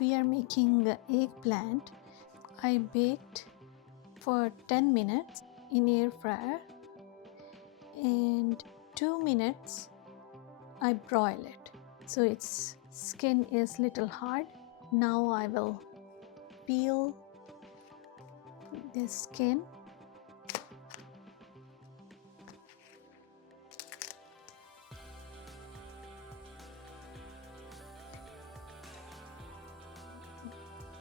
we are making the eggplant. I baked for 10 minutes in air fryer and 2 minutes I broil it. So its skin is little hard. Now I will peel the skin.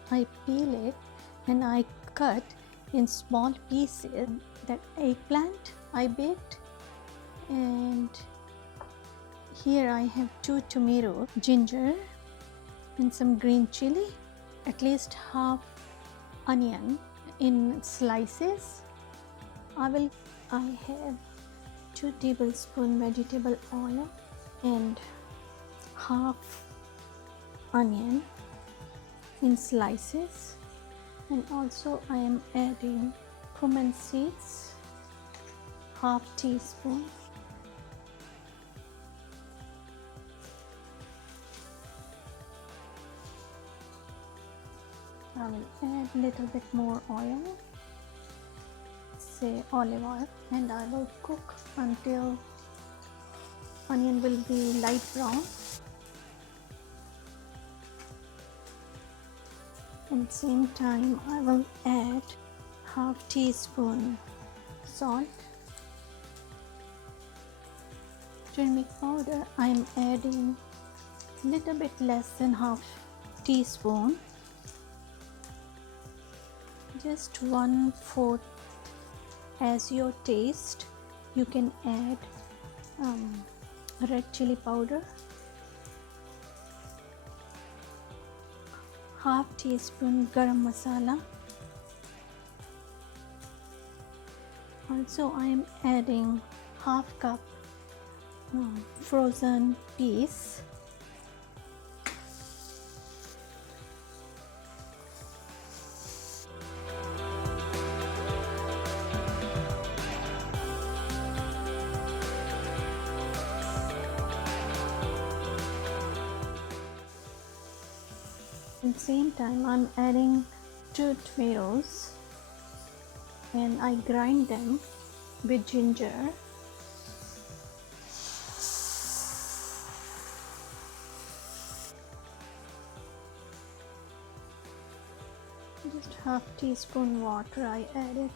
I peel it and I cut in small pieces that eggplant I baked, and here I have 2 tomatoes, ginger and some green chili, at least half onion in slices. I have 2 tablespoons vegetable oil and half onion in slices, and also I am adding cumin seeds, half teaspoon. I will add little bit more oil, say olive oil, and I will cook until onion will be light brown. At the same time I will add half teaspoon salt. Turmeric powder I am adding little bit less than half teaspoon, just 1/4 as your taste. You can add red chili powder, half teaspoon garam masala. Also I am adding half cup frozen peas. At the same time I'm adding 2 tomatoes and I grind them with ginger. Just half teaspoon water I added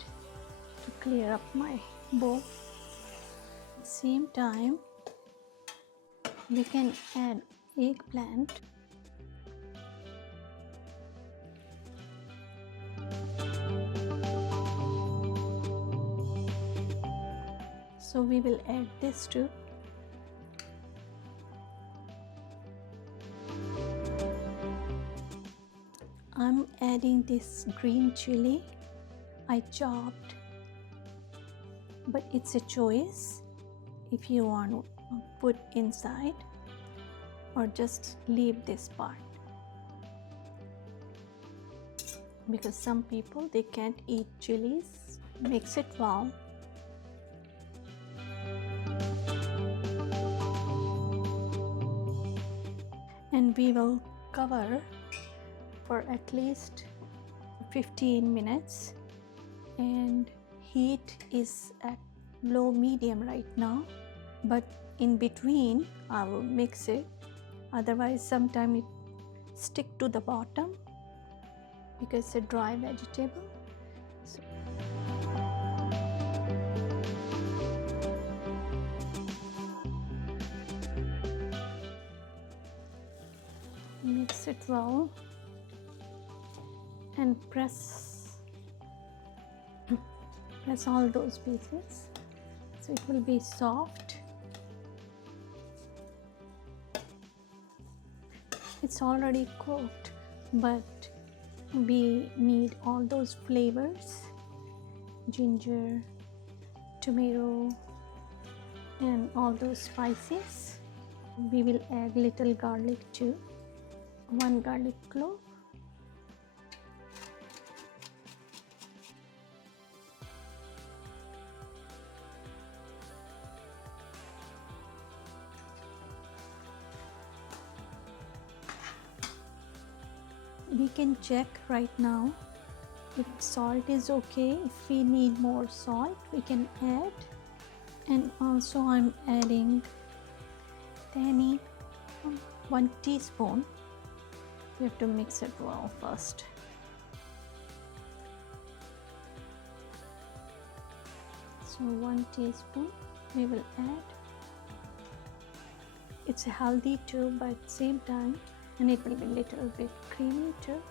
to clear up my bowl. At the same time we can add eggplant. So we will add this too. I'm adding this green chili I chopped, but it's a choice if you want to put inside or just leave this part, because some people they can't eat chilies. Mix it well. And we will cover for at least 15 minutes, and heat is at low medium right now, but in between I will mix it, otherwise sometime it stick to the bottom because it's a dry vegetable. So mix it well and press all those pieces so it will be soft. It's already cooked, but we need all those flavors, ginger, tomato and all those spices. We will add little garlic too, 1 garlic clove. we can check right now if salt is okay. If we need more salt, we can add. And also I'm adding tiny 1 teaspoon. We have to mix it well first. So 1 teaspoon we will add. It's healthy too, but at the same time, and it will be a little bit creamy too.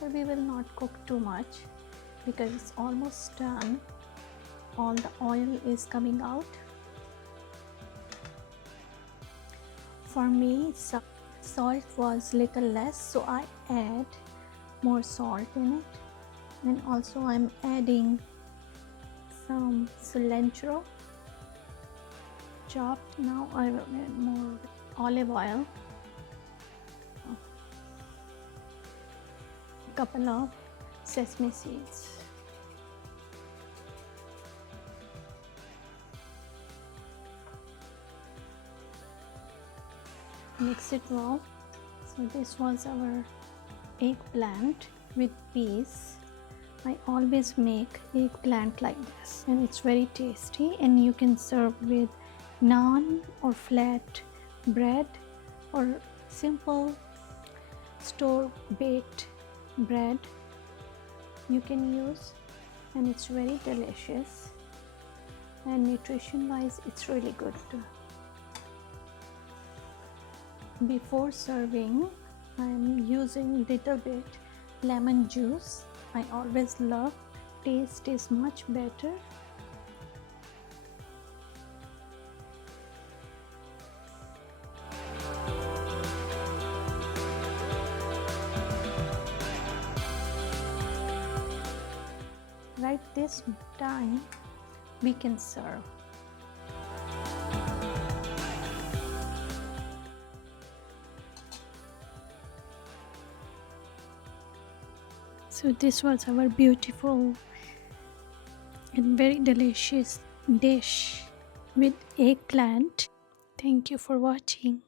But we will not cook too much because it's almost done. All the oil is coming out. For me, salt was little less, so I add more salt in it. And also I'm adding some cilantro chopped. Now I will add more olive oil, a couple of sesame seeds. Mix it well. So this was our eggplant with peas. I always make eggplant like this, and it's very tasty, and you can serve with naan or flat bread or simple store baked bread you can use, and it's very delicious, and nutrition wise it's really good too. Before serving, I am using little bit lemon juice. I always love, taste is much better. Right this time we can serve. So this was our beautiful and very delicious dish with eggplant. Thank you for watching.